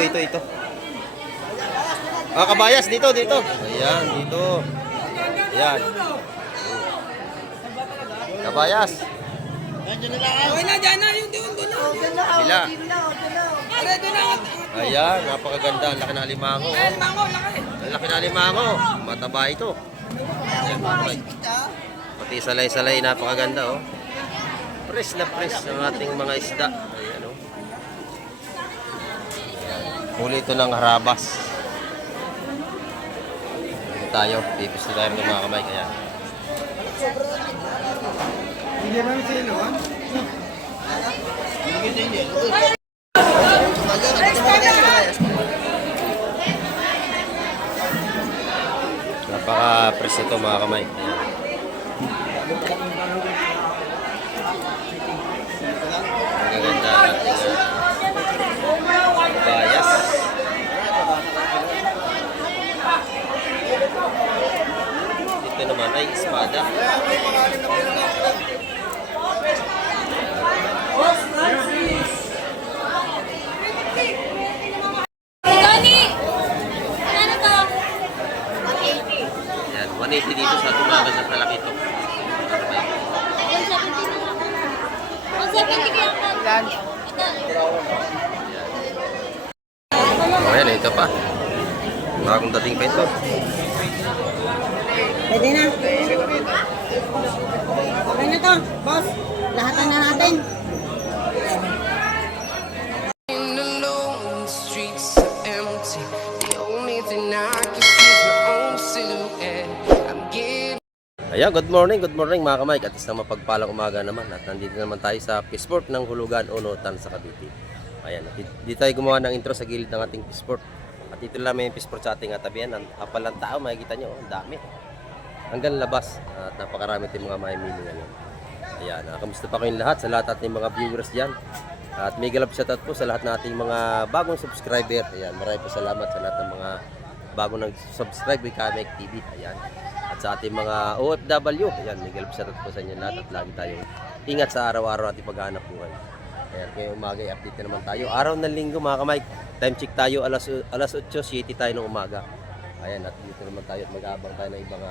ito. Ah, kabayas, dito. Ayan, dito. Ayan. Kabayas. Okay na, dyan na, yung doon na. Bila. Are, doon na. Ayan, napakaganda. Ang laki ng alimango. Ay, mango, laki. Ang laki ng alimango. Mataba ito. Ayan, mga kamay. Pati salay-salay, napakaganda, oh. Press na press ang ating mga isda. Ayan, oh. Huli ito ng harabas. Dito tayo. Pipis na tayo ng mga kamay. Ayan. Hindi naman sino, ha? Napaka-press ito mga kamay. Magaganda ang ating bayas. Dito naman ay espada. Yan, 180 dito sa tumagan ng kalaki ito. Oh, yan, ito pa. Bagong dating pa ito. Pwede na. Okay na to, boss. Lahatan na natin. Ayan, good morning mga kamay. At isang mapagpalang umaga naman. At nandito naman tayo sa Peaceport ng Hulugan, Onotan sa Cavite. Ayan, dito tayo gumawa ng intro sa gilid ng ating Peaceport. At ito lang may Peaceport sa ating atabihan. Ang hapal ng tao, makikita nyo, ang dami. Hanggang labas. At napakarami tayong mga mamimili ngayon. Ayan, kamusta pa kayong lahat sa lahat ating mga viewers dyan. At may galap shoutout po sa lahat nating mga bagong subscriber. Ayan, maraming po salamat sa lahat ng mga bagong nag-subscribe kay Kamek TV. Ayan. At sa ating mga OFW, ayan, may galap shoutout po sa inyo lahat at lagi tayong ingat sa araw-araw ating paghahanap buhay. Ayan, ngayong umaga i-update na naman tayo. Araw ng linggo mga kamay, time check tayo alas 8:07 tayo ng umaga. Ayan, at dito naman tayo at mag-aabang tayo ng ibang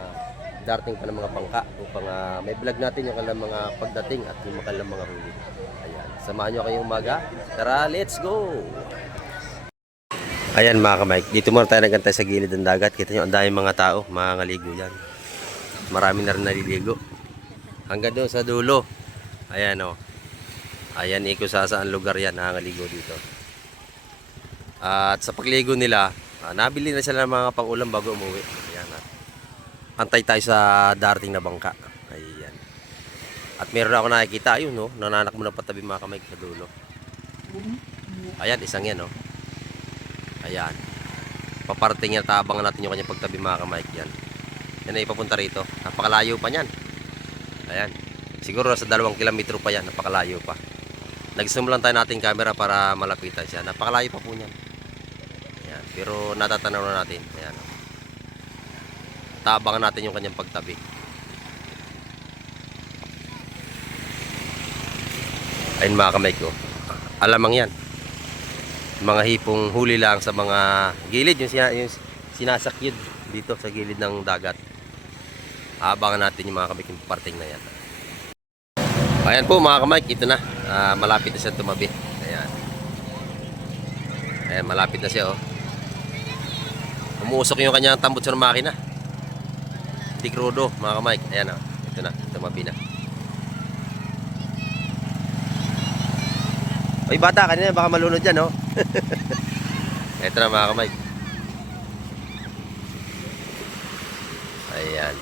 darting pa ng mga bangka upang may vlog natin yung kanilang mga pagdating at yung kanilang mga huli. Ayan, samahan nyo kayong umaga. Tara, let's go! Ayan mga kamay, dito muna tayo nagantay sa gilid ng dagat. Kita nyo, ang daming mga tao, mga ngaligo yan. Marami na rin naliligo. Hanggang doon sa dulo. Ayan o. Ayan, iko sa saan lugar yan, nakangaligo dito. At sa pagligo nila, nabili na sila ng mga pang-ulam bago umuwi. Ayan, antay tayo sa darating na bangka. Ayan. At meron ako nakikita, ayun no, nananak mo na patabi mga kamay sa dulo. Ayan, isang yan no. Ayan. Paparating yan, tabangan natin yung kanyang pagtabi mga kamay. Yan. Yan ay ipapunta rito. Napakalayo pa yan. Ayan. Siguro sa 2 kilometro pa yan. Napakalayo pa. Nag-zoom lang tayo natin camera para malapitan siya. Napakalayo pa po yan. Ayan. Pero natatanaw na natin. Ayan. Tabangan natin yung kanyang pagtabi. Ayun mga kamay ko. Alamang yan. Mga hipong huli lang sa mga gilid. Yung sinasakyod dito sa gilid ng dagat. Abangan natin yung mga kamay yung parting na yan. Ayan po mga kamay. Ito na. Malapit na siya tumabi. Ayan. Ayan, malapit na siya oh. Umuusok yung kanyang tambot sa makina. Hindi krudo mga kamay. Ayan oh. Ito na. Tumabi na. Oy bata, kanina baka malunod dyan oh. Ito na mga kamay. Ayan.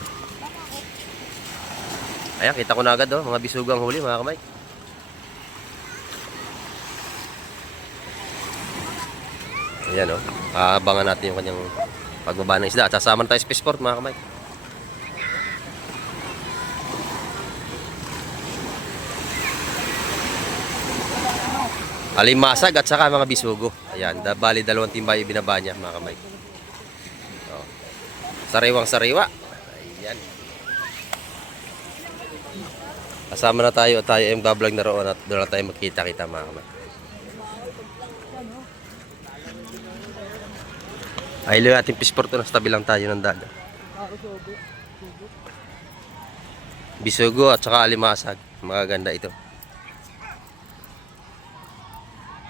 Ayan, kita ko na agad oh. Mga bisugang huli mga kamay. Ayan oh. Abangan natin yung kanyang pagbaba ng isda. At sasama tayo sa Peaceport mga kamay. Alimasag at saka mga bisugo. Ayan, bali 2 timbay binaba niya mga kamay. Oh. Sariwang sariwa. Ayan. Kasama na tayo at tayo ay mag-vlog na roon at doon na tayo magkita-kita mga kamay. Ay, yung ating pisport to, nasa tabi lang tayo ng dagat. Bisugo at saka alimasag. Magaganda ito.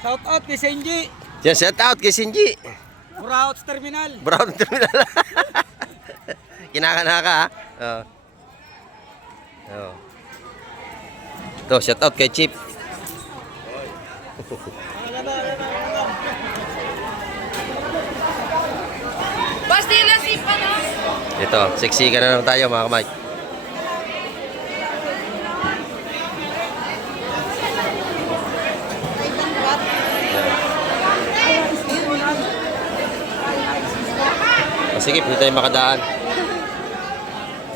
Shout out kay Senji. Yan, shout out kay Sinji. Burauts Terminal. Brown terminal. Kinakanaka ha. Oh. Ito, shout out kay Chip. Bastila si ano? Ito, sexy ka na lang tayo mga kamay. Sige, hindi tayo makadaan.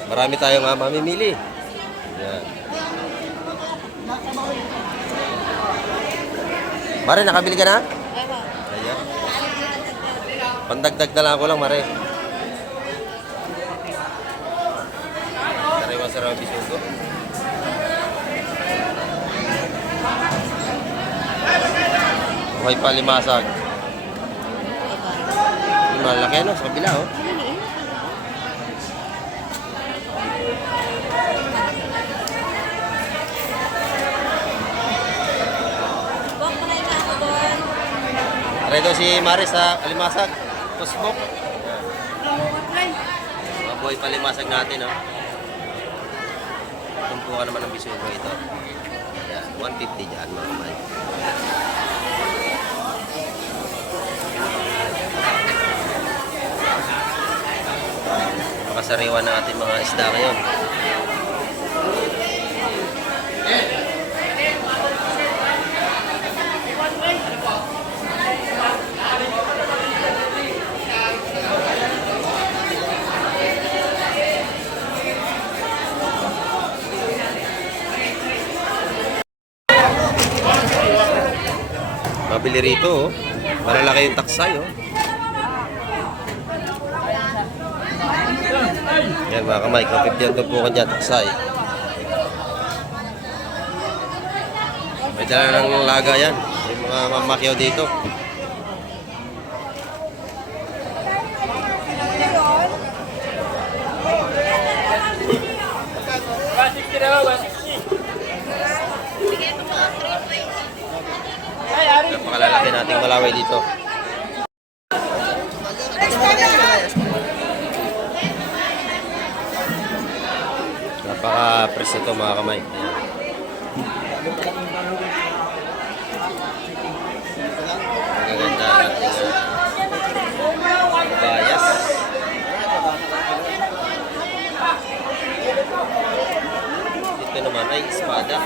Marami tayong mamimili. Yan. Mare, nakabili ka na? Ayan. Pandagdag na lang ako lang, Mare. Sariwa-sariwa ang bisugo. Okay pa, limasag. Yung malaki ano, sa kabila oh. Redo si Maris sa alimasag. Pusbok. Mabuhay palimasag natin oh. Tumpukan naman ang bisugo ito. Yan, 150 dyan mga kamay. Makasariwa na ating mga isda ngayon. Mabili rito oh. Malalaki yung taksay oh. Yan mga kamay, kung 50 ang tumpukan dyan, taksay. May dala ng laga yan. Yung mga mamakyaw dito. Napakalalaki nating malaway dito. Napaka-press ito mga kamay. Magaganda natin bayas. Dito naman ay espada.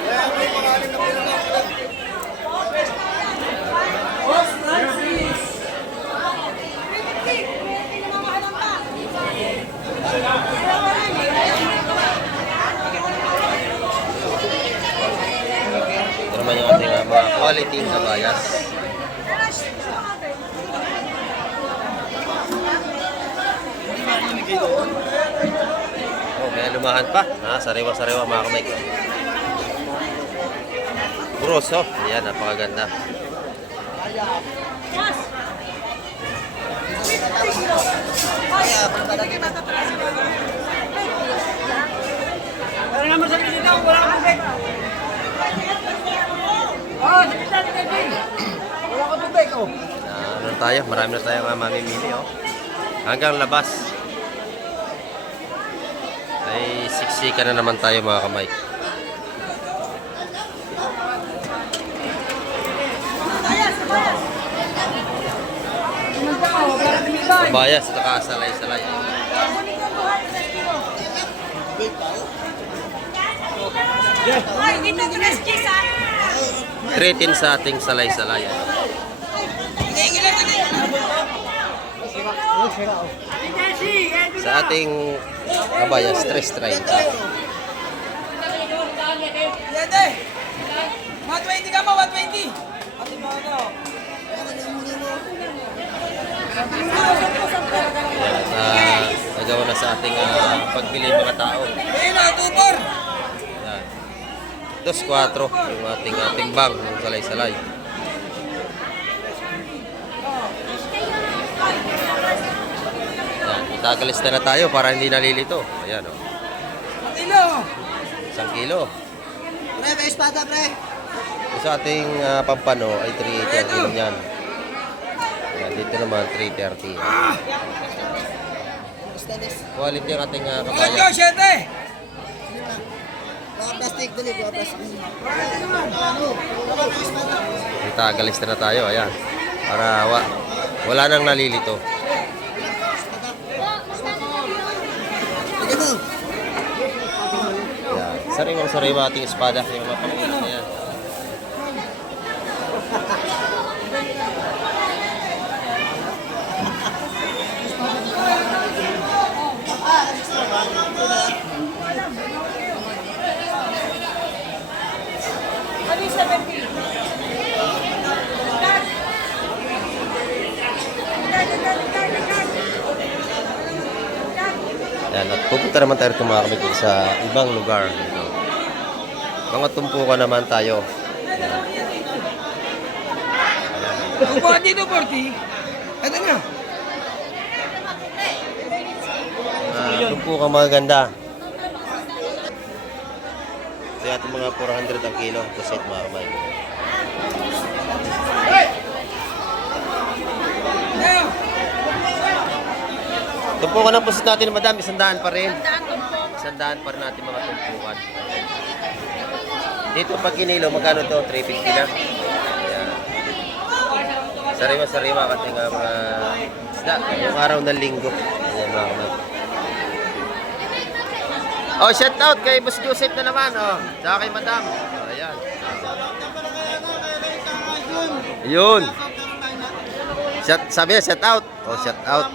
Ito naman yung ating mga quality na bayas. Oh, may lumahan pa. Sariwa-sariwa mga kamay ko. Puros oh. Ayan, napakaganda. Wala naman sa dito, wala akong tubig. Oh, sa tubig. Wala akong tubig oh. Ano tayo? Marami na tayong mamimili oh. Hanggang labas. Ay siksika na naman tayo mga kamay. Bayas at nakasalay-salay. Ay, dito ko na skis ah. Treatin sa ating salay-salay. Sa ating kabayas, 3.30. Yate! 120 ka ba? 120! Ate mo ano? Nagawa na sa ating pagpili mga tao. Ayun na, 2-4! Yan. 2.4 yung ating timbang ng salay-salay. Tagalista na tayo para hindi nalilito. Ayan o. Kilo. 1 kilo. Pre, may espada, pre. Sa ating pampano ay 380 ang kilo niyan. Ayan, dito naman 330. Quality ang ating Let's go, kabayan. 7. Mga plastic dali, mga plastic. Tagalista na tayo. Ayan. Para wala nang nalilito. Sige mo. Ayan. Sariwang-sariwa ating espada. Yung mga panguna na yan. Ano yung 70? Ayan, at pupunta naman tayo ito mga kamig sa ibang lugar dito. Mga tumpukan naman tayo. Kukuha dito, 40. Ito na. Tumpukan magaganda. Ito yung ating mga 400 ang kilo. Ito set mga kamay. Ngayon. Tumpukan ang pusit natin, madam. 100 pa rin. Tandaan ko po. 100 pa rin natin mga tumpukan. Dito pag kinilo, magkano to? 350 na. Ayan. Sariwa-sariwa kasi nga mga isda. Yung araw ng linggo. Ayan mga kamay. Oh, shout out kay Boss Joseph na naman. Oh, saka kay madam. Oh, ayan. Yun. Sabi niya, shout out. Oh, shout out.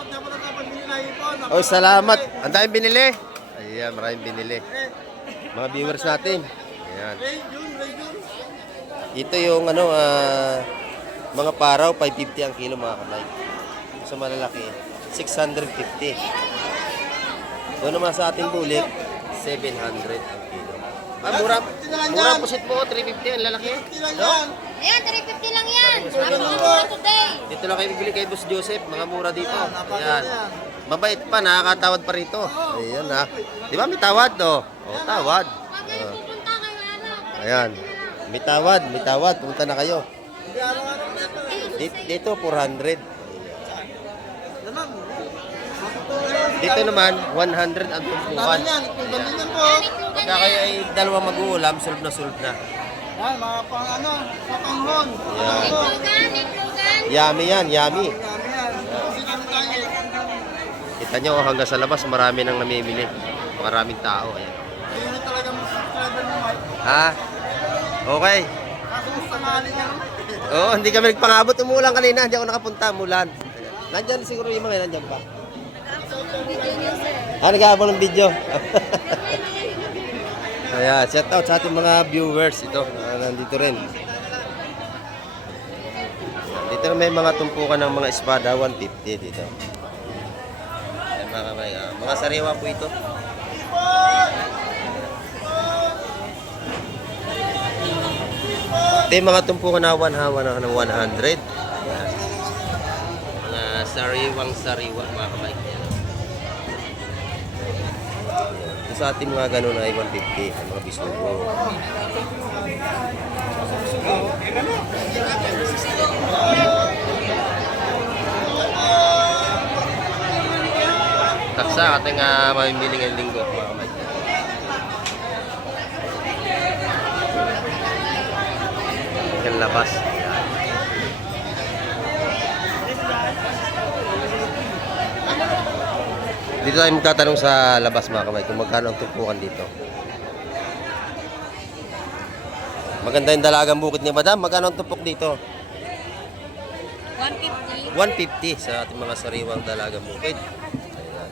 Oh, salamat. Ang daming binili. Ayan, maraming binili. Mga viewers natin. Ayan. Ito yung ano, mga paraw, 550 ang kilo mga kamay. Sa malalaki, 650. Doon naman sa ating bulik, 700 ang kilo. Mura ang pusit mo, 350 ang lalaki. No? Ayan, 350 lang yan. Ang mga today. Dito lang kayo bibili kay Boss Joseph, mga mura dito. Ayan. Mabait pa, nakakatawad pa rito. Ayan ha. Di ba may tawad, no? O, tawad. Huwag kayo pupunta kayo, ano. Ayan. May tawad. Punta na kayo. Dito, 400. Dito naman, 100 ang tumpukan. Pagka kayo ay dalawa mag-uulam, solve na. Yan, mga pang ano, papanghon. Ayan. Iklugan. Yummy yan, yummy. Dami yan. Kasi kami tayo. Kita nyo, hanggang sa labas, marami nang namimili. Maraming tao. Ayan. Ayun na talaga mas subscriber mo, Mike. Ha? Okay. Kaso mas tangali niya naman. Oo, hindi kami nagpangabot. Umulan kanina, hindi ako nakapunta. Umulan. Nandyan siguro yung mga nandyan pa. Nag-aabang ng video. Ayan, shout out sa ating mga viewers. Ito, nandito rin. Dito na may mga tumpukan ng mga espada, 150 dito. Ayan, mga sariwa po ito. Ito yung mga tumpukan na hawa ng 100. Ayan. Mga sariwang-sariwa, mga kamay. Ito sa ating mga ganun ay 150. Ang mga bisugo. Taksa ating mamimili ngayong linggo, mga kamay. Ang labas. Dito tayo magtatanong sa labas mga kamay kung magkano ang tumpukan dito. Maganda yung dalagang bukid ni madam. Magkano ang tumpok dito? 150. 150 sa ating mga sariwang dalagang bukid. Ayan.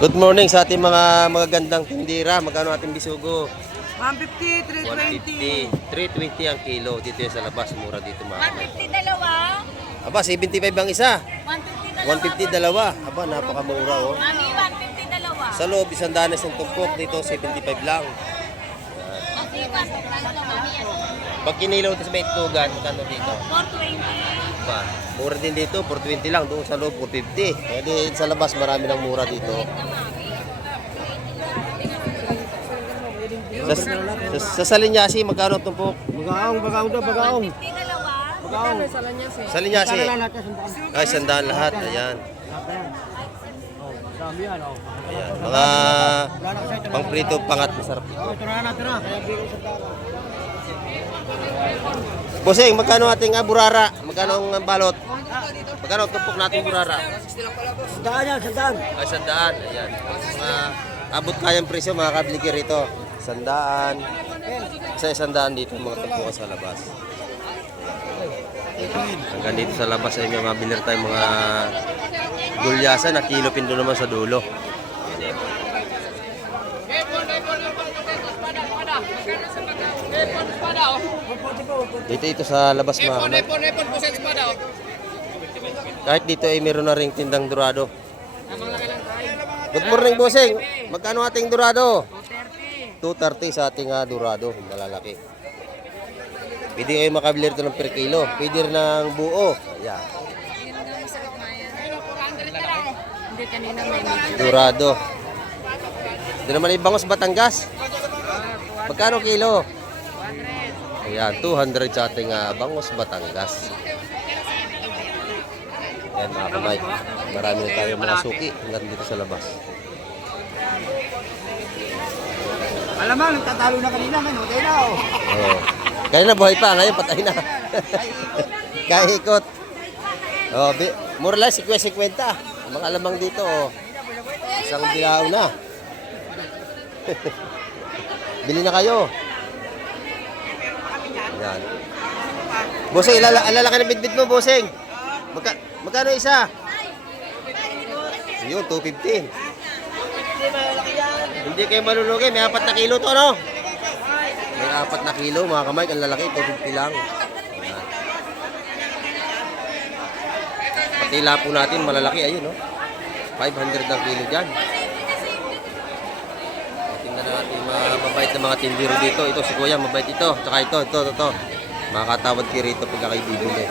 Good morning sa ating mga magagandang tindira. Magkano ating bisugo? 150, 320. 150. 320 ang kilo. Dito yan sa labas. Mura dito mga kamay. 150 dalawa. Aba, 75 ang isa. 150 dalawa. 150 dalawa. Aba, napakamura oh. Mami, 150 dalawa. Sa loob, 100 ng tumpok. Dito, 75 lang. Mami, 150 dalawa. Mami, yan. Pag kinilaw ito sa may itlogan, magkano dito? 420. pa. Mura din dito, 420 lang. Doon sa loob, 450. Pwede sa labas, marami ng mura dito. Sa Salinyasi, magkano ang tumpok? Bagaong daw, bagaong. Bagaong. Salinyasi. Ay, sandaan lahat. Ayan. Sabi yan, oh. Ayan. Mga pang-prito, pangat, masarap dito. Tira. Kaya bigay sa tao. Bossing, magkano ating burara? Magkano ang balot? Magkano ang tumpok nating burara? Sandaan yan, sandaan. Ay, sandaan. Ayan. Abot kayang presyo, mga kabili rito. Sandaan. Sa sandaan dito, mga tumpukan sa labas. Hanggang dito sa labas ay may mabili tayong mga gulyasan na kilo pindo naman sa dulo. Dito ito sa labas mga kamay. Kahit dito ay meron na ring tindang dorado. Good morning, bossing. Magkano ating dorado? 230 sa ating dorado, malalaki. Pwede kayo makabili ito ng per kilo. Pwede rin ng buo. Ayan. Hindi kanina may Dorado. Ito naman yung Bangos, Batangas. Magkano kilo? Ayan, 200 sa ating Bangos, Batangas. Ayan mga kamay. Marami na tayo mga suki hanggang dito sa labas. Alamang, nagtatalo na kanina, man. Okay na, oh. Oo. Kanina buhay pa, ngayon patay na. Kahikot. Oh, more or less 50. Ang mga alamang dito, oh. Isang bilao na. Bili na kayo. Yan. Bossing, alalaki ng bitbit mo, bossing. Magkano isa? Yun, 250. Hindi kayo malulugi, may 4 na kilo to, no? May 4 na kilo, mga kamay, ang lalaki, 250 lang. Ayan. Pati lapo natin, malalaki, ayun, no? 500 ang kilo dyan. Tingnan natin mga mabait na mga tindiro dito. Ito si Kuya, mabait ito. Tsaka ito. Makakatawad kayo rito pagka kayo bibili.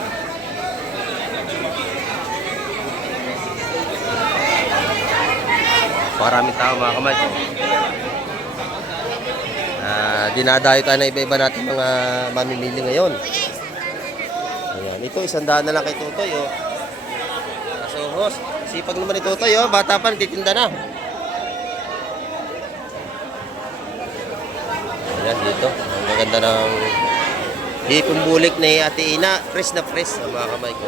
Maraming tao mga kamay. Dinadayo tayo na iba-iba natin mga mamimili ngayon. Ayan, ito 100 na lang kay Tutoy, oh. Nasuhos. Sipag naman ni Tutoy, oh. Bata pa, nagtitinda na. Ayan, dito. Ang maganda ng hipong bulik ni Ate Ina. Fresh na fresh, mga kamay ko.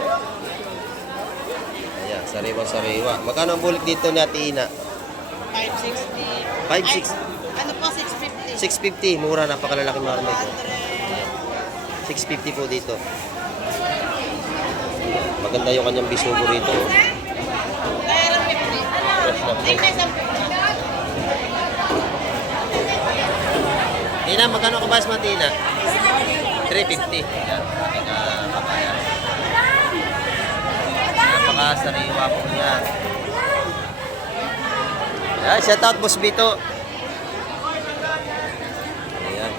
Ayan, sariwa-sariwa. Magkano ang bulik dito ni Ate Ina? 560. 5.6. Ano po, 650? 650, mura, napakalalaki marami ito. 650 po dito. Maganda yung kanyang bisugo rito. Oh. Kaya 50. Tina, magkano ka ba sa Tina? 350. Yan, papaya. Napakasariwa po yan. Yan, shout out Boss Bito. Ayan.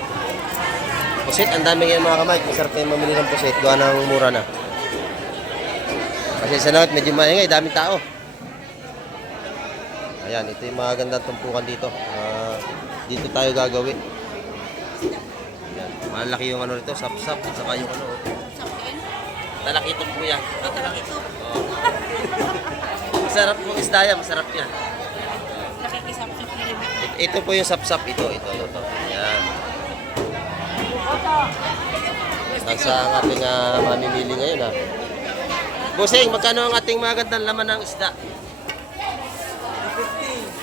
Pusit, ang dami ngayon mga kamay. Masarap kayo mamili ng pusit. Gawa ng mura na. Kasi sa nawat, medyo maingay. Daming tao. Ayan, ito yung mga gandang tumpukan dito. Dito tayo gagawin. Ayan. Malaki yung ano rito, sap-sap. At saka yung ano. Talakitong po yan. Talakito. Oo. Masarap po isda yan. Masarap yan. Nakikisap-sap na rin. Ito po yung sap-sap. Ito. Ayan. Nasa ang ating mamimili ngayon, ha. Bossing, magkano ang ating magandang laman ng isda?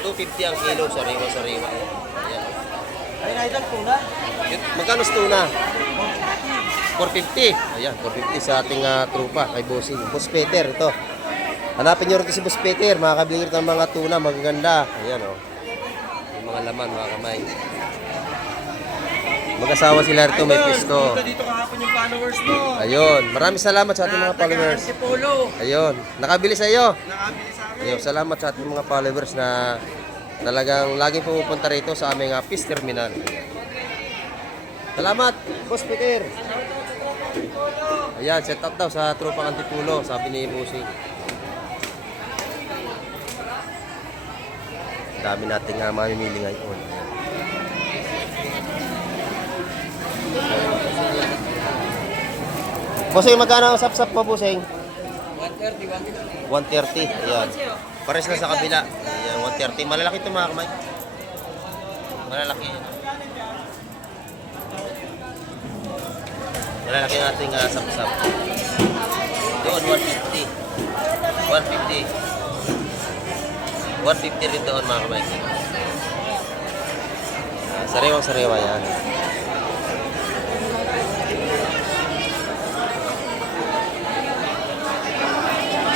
250 ang kilo, sariwa-sariwa. Ayan. Ay, naitan po na. Magkano sa tuna? 450. Ayan, 450 sa ating trupa kay Bossing. Boss Peter, ito. Hanapin nyo rin si Boss Peter. Makakabili rin ng mga tuna, magaganda. Ayan, oh. Yung mga laman, mga kamay. Mag-asawa sila rito, may pisto. Dito kahapon yung followers mo. Ayun, maraming salamat sa ating mga followers. Si Polo. Ayun, nakabili sa iyo. Nakabili sa akin. Ayun, salamat sa ating mga followers na talagang laging pumupunta rito sa aming fish terminal. Salamat, Boss Peter. Ayan, set up daw sa Tropang Antipulo, sabi ni Busing. Dami nating mamimili ngayon. Busing, magkano ang sap-sap mo, Busing? 130, 130. Ayan. Pares na sa kabila. Ayan, 130. Malalaki ito mga kamay. Malalaki. Malalaki ang ating sap-sap. Doon, 150. 150. 150 rin doon mga kamay. Sariwang-sariwa yan.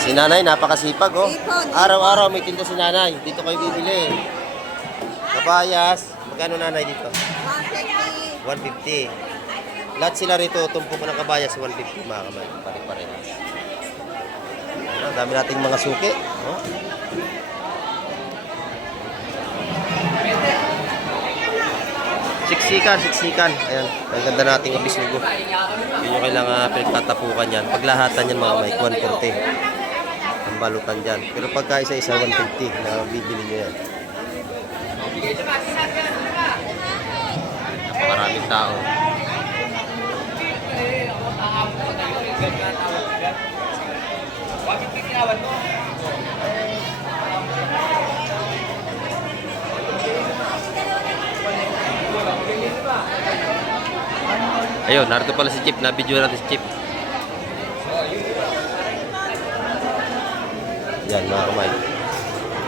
Si nanay, napakasipag oh. Araw-araw may tinda si nanay. Dito kayo bibili. Kabayas. Magkano nanay dito? 150. 150. Lahat sila rito, tumpok ng kabayas, 150 mga kamay. Pare-parehas. Ang dami nating mga suki. Oh. Siksikan. Ayan, ang ganda nating abisugo. Yun yung kailangan pinagtatapukan yan. Paglahatan yan mga kamay, 140. Ang balutan dyan. Pero pagka isa-isa, 150 na bibili nyo yan. Napakaraming tao. Ayun, narito pala si Chip. Na-video natin si Chip. Yan mga kamay.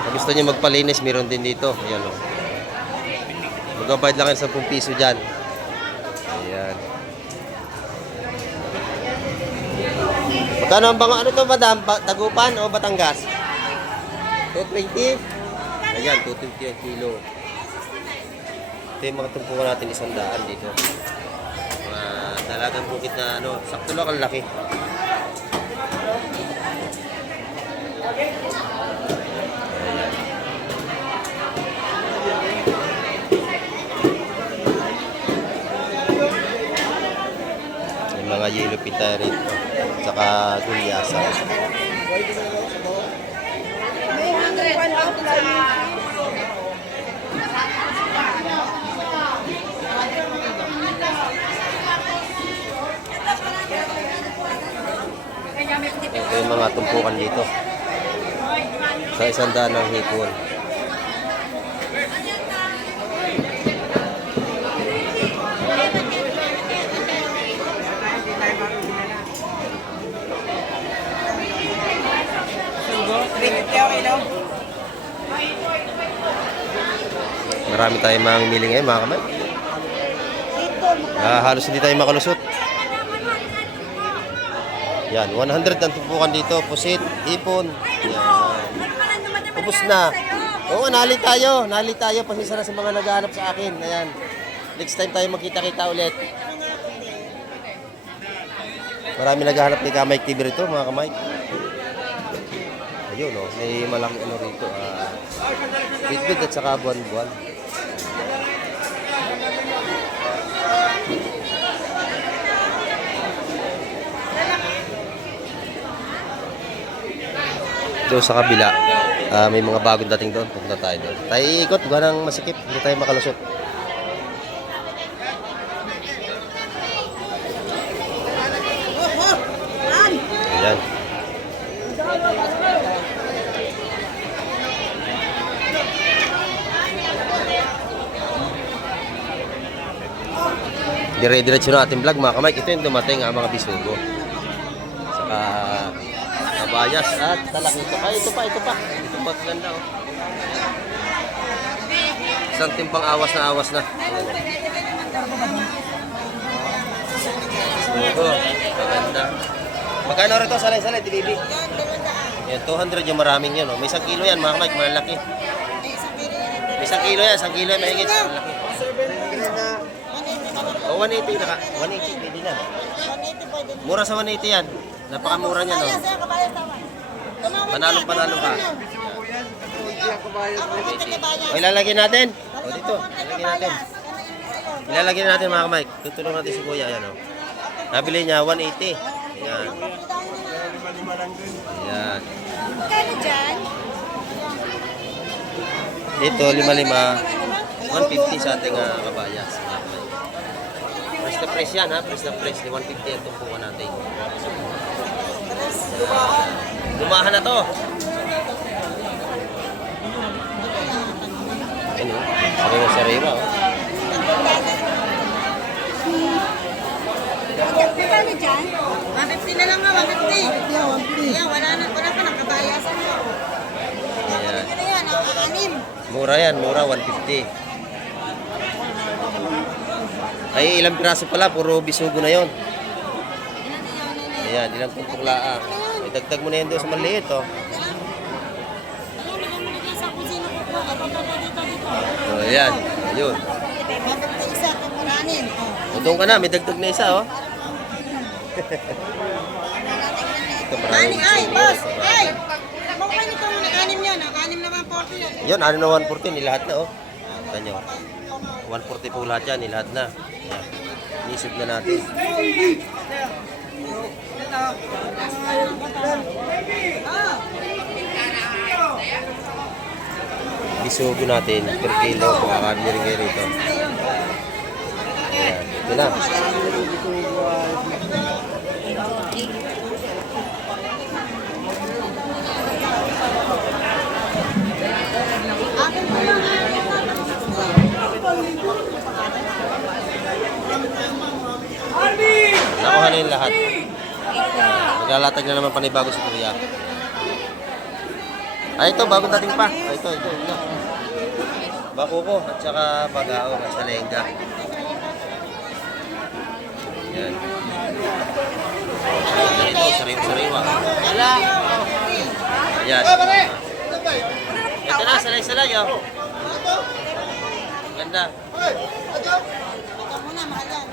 Kung gusto niyo magpalinis, meron din dito. Ayan o. Magbabayad lang kayo 10 piso dyan. Ayan. Magkano ang ano to madam? Tagupan o Batangas? 220? Ayan, 220 ang kilo. Ito yung mga tumpukan natin 100 dito. Mga dalagang bukit na ano, sakto lang ang laki. Yung mga yellow pita rito, saka gulyasa. Ito yung mga tumpukan dito. Sa 100 ng hipon. Marami tayong mamimili ngayon mga kamay. Halos hindi tayo makalusot. Yan, 100 ang tumpukan dito. Pusit, hipon. Yan. Ubus na. Oo, nali tayo. Pasensya na sa mga naghahanap sa akin. Ayan. Next time tayo magkita-kita ulit. Marami naghahanap ni Kamay TV rito, mga kamay. Ayun, oh, may malaki ano rito. Bitbit at saka buwan-buwan. Doon sa kabila, may mga bagong dating doon. Pupunta tayo doon. Tayo iikot, ganang masikip. Hindi tayo makalusot. Ayan. Dire-diretso na ating vlog mga kamay. Ito yung dumating ang mga bisugo. Saka kabayas at talakito. Ay, ito pa. Ito pa, ganda oh. Isang timpang awas na. Bisugo, maganda. Magkano rito salay-salay, DBB? Yan, 200 yung maraming yun oh. May 1 kilo yan mga kamay, malaki. May 1 kilo yan, 1 kilo yan, mahigit. Malaki. O, 180 naka. 180, pwede na. Mura sa 180 yan. Napakamura niya, no? Panalo ka. O, ilalagyan natin. O, dito. Ilalagyan natin mga kamay. Tutulong natin si Kuya. Ayan, o. Nabili niya 180. Ayan. Ayan. Kano dyan? Dito, 55. 150 sa ating kabayas. Press na press yan ha. Press na press. 150 ang tumpukan natin. Lumahan na to. Ayun o. Sariwa-sariwa o. Kano dyan? 150 na lang nga, 150. Ayan, wala pa nakabayasan mo. Ayan. Ano yan, anim. Mura yan. Mura 150. Ay, ilang piraso pala. Puro bisugo na yon. Ayan, ilang tumpok laang. Idagdag mo na yan doon sa maliit o. Oh, ayan. Ayun. Isa, kamuranin. O, doon ka na. May dagdag na isa o. Ito Ani, maraming ay, bisugo. boss, ay! Makuha nito mo nag-anim yan, nag-anim naman 40 yan. Yun, ano na 140, nilahat na oh. Kita nyo. 140 po lahat yan, nilahat na. Yan. Inisip na natin. Bisugo natin per kilo, makakabili rin kayo rito. Ayan, ito na. Nakuha na yung lahat. Maglalatag na naman panibago si Kuya. Ay, ito, bagong dating pa. Ay, ito. Bakuko at saka bagao at salenga. Yan. Ito, sariwa-sariwa. Ayan. Ito na, salay-salay. Oh. Ganda.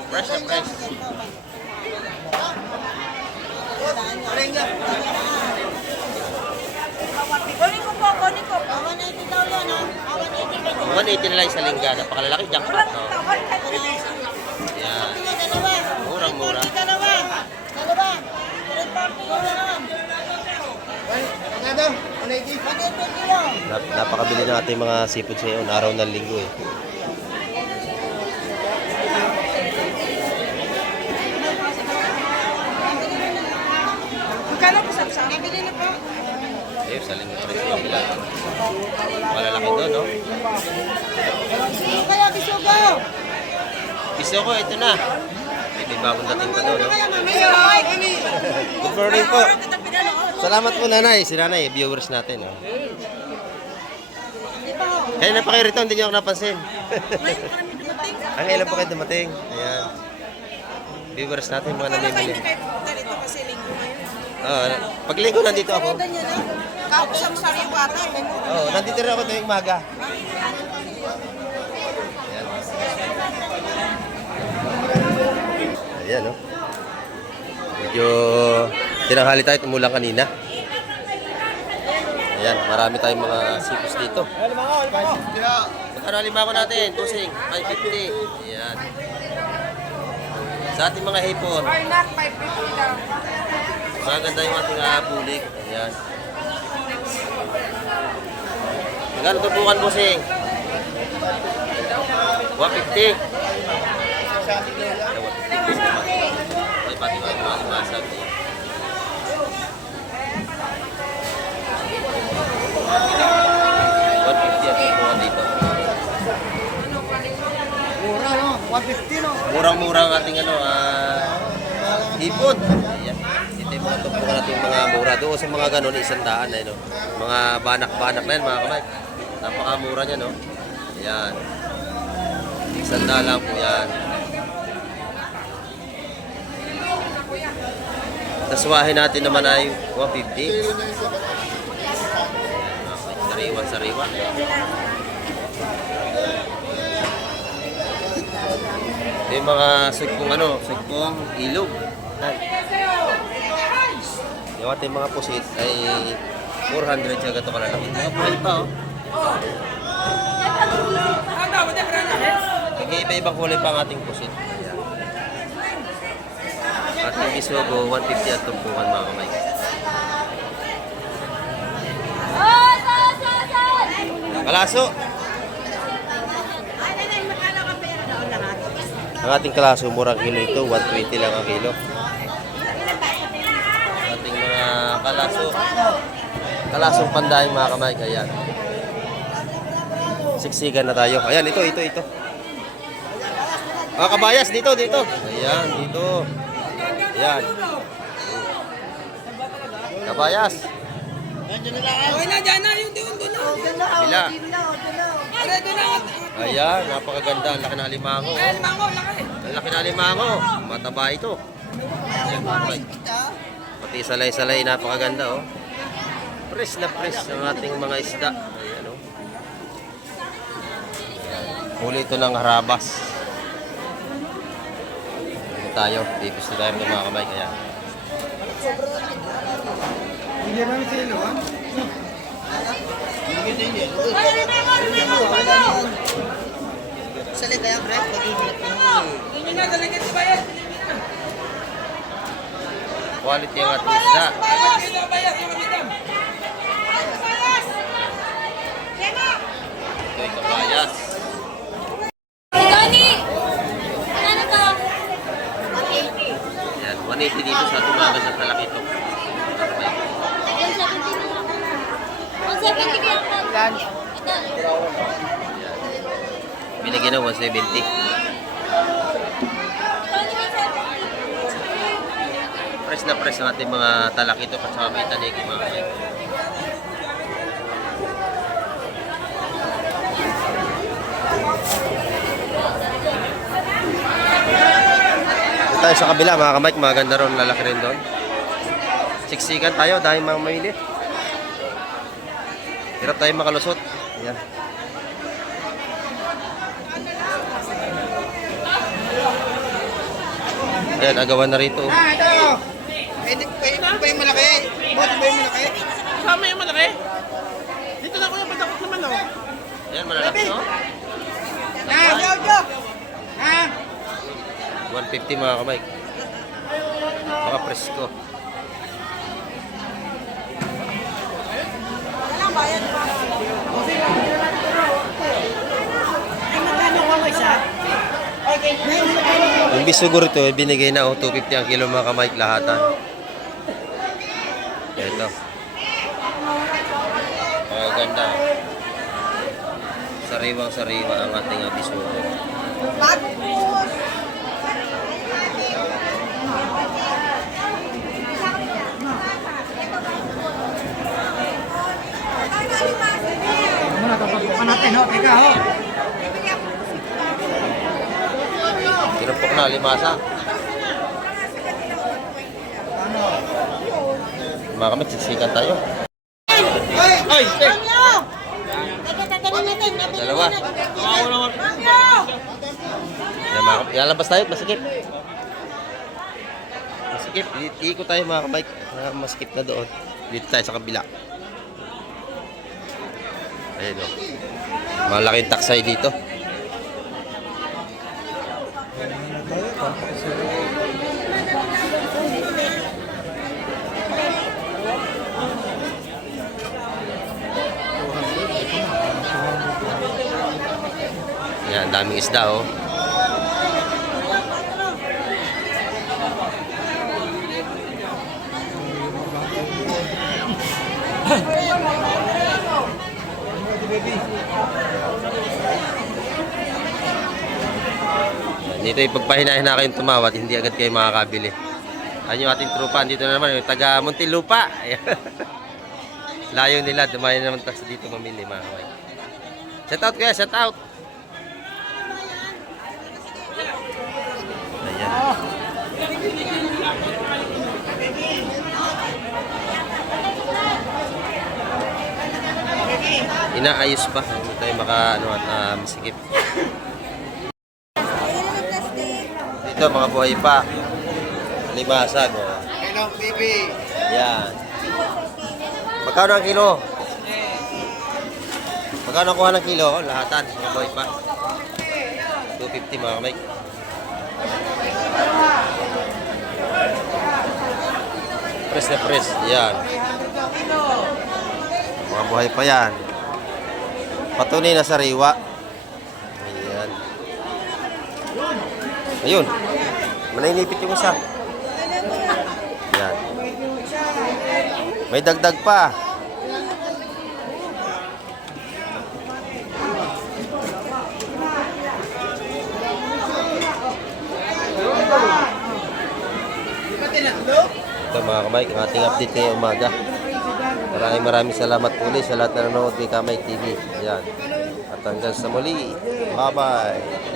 Fresh na fresh. Kunin ko po, kunin ko. 180 daw yan, ha? 180 180 na lang sa lingga. Napakalalaki jackpot. No? Yan. Dalawa. Murang-mura. Dalawa. 340 ko na lang. Magkano? 180? 180 kilo. Napakabili ng ating mga seafood sa ngayon. Araw ng linggo eh. Magkano po sa nabili na po? Ayun, sa linggo pa rin sa kabila. Malalaki doon, no? Kaya bisugo. Piso ko, ito na. May bagong dating pa doon, no? Kaya mamaya. Good morning po. Salamat po, nanay. Si nanay, viewers natin. Oh. Kaya na pa kayo rito, hindi niyo ako napansin. Ang ilan pa kayo dumating. Ayan. Viewers natin, mga namimili. Ganito kasi linggo ngayon. Pag linggo, nandito ako. Kapos ang sariwa ata. Oo, nandito rin ako tuwing umaga. Ayan, no? Medyo tinanghali tayo, tumulang kanina. Ayan, marami tayong mga sipos dito. Magkano alimango natin? Tusing, 550. Ayan. Sa ating mga hipon, maganda yung ating bulik. Ayan. Magkano tubukan, Busing? 150. Ay, pati masag. 150 ang tubukan dito. Mura, no? 150, no? Murang-mura ang ating hipon. Ayan. Ito yung mga tubukan natin mga mura. Doon sa mga ganun, 100 na, no? Mga banak-banak na yan, mga kamay. Napakamura niya, no? Ayan. 100 lang po yan. Taswahin natin naman ay 150. Sariwa-sariwa. Yung mga sugpong sugpong ilog. Yung ating mga pusit ay 400 siya gato kalalaki. Kapal pa, oh. Nag-iiba-ibang kulay pa ang ating pusit. At yung Bisugo, 150 at tumpukan mga kamay. Kalaso! Ang ating kalaso, murang kilo ito, 120 lang ang kilo. Ating mga kalaso, kalasong pandaing mga kamay, kaya siksikan na tayo. Ayan, ito. Mga kabayas, dito. Ayan, dito. Ayan. Kabayas. Okay na, dyan na. Yung doon na. Bila. Aray, doon na. Ayan, napakaganda. Ang laki ng alimango. Ay, limango, laki. Ang laki ng alimango. Mataba ito. Ayan, mga kamay. Pati salay-salay, napakaganda, oh. Press na press ang ating mga isda. Ayan, oh. Huli ito ng harabas. Ito tayo. Ipis na tayo ng mga kamay. Kaya Hindi namin sa ilo, ha? Sali kaya, Brad? Hindi na, dalagyan sa bayan. quality ang ating isda. Bayas, ito, bayas, yung kamidam. Ito ay kabayas. Gani! Ano to? Ayan, 180 dito sa tumagan sa Talakito. 170 kaya ako. Ito. Binigyan ng 170. Press na press ang ating mga Talakito at saka may tanigi mga kamay. Dito tayo sa kabila mga kamay, maganda ron, lalaki rin doon. Siksikan tayo dahil mga mainit. Hirap tayo makalusot. Ayan. Ayan, agawan na rito. Ito! Pwede ba yung malaki? Pwede ba yung malaki? Sama yung malaki. Dito na kuya, patakot naman oh. Ayan, malalaki no? Ha? 150 mga kamay. Baka presko. Yung bisugo rito, binigay na 250 ang kilo mga kamay lahatan. Ito. Maganda. Sariwang-sariwa ang ating bisugo. Ano na, tapos natin, ho? Teka, ho? Tinumpok na, limasa. Mga kamay, siksikan tayo. Ay! Pangyo! Teka natin. Dalawa. Yan, mga kamay. Lalabas tayo, masikip. Masikip. Iikot tayo mga kamay. Masikip na doon. Dito tayo sa kabila. Ayun o. Malaking taksay dito. Yan, daming isda oh. Dito ipagpahinahin kayong tumawat, hindi agad kayo makakabili. Ano yung ating trupa, dito na naman, yung taga Muntinlupa. Layo nila, dumayo naman tayo dito mamili mga kaway. Shout out kaya, shout out. Ayan. Inaayos pa, hindi tayo masikip. Ito mga buhay pa. Limasag oh. Hello, baby! Yan. Magkano ang kilo? Magkano kuha ng kilo? Lahatan, mga buhay pa. 250 mga kamay. press na press. Yan. Mga buhay pa yan. Patunay na sariwa. Ayan. Ayun. Maninipit yung isa. Yan. May dagdag pa. Ito mga kamay, ang ating update ngayong umaga. Maraming salamat ulit sa lahat na nanonood kay Kamay TV. Yan. At hanggang sa muli. Bye-bye.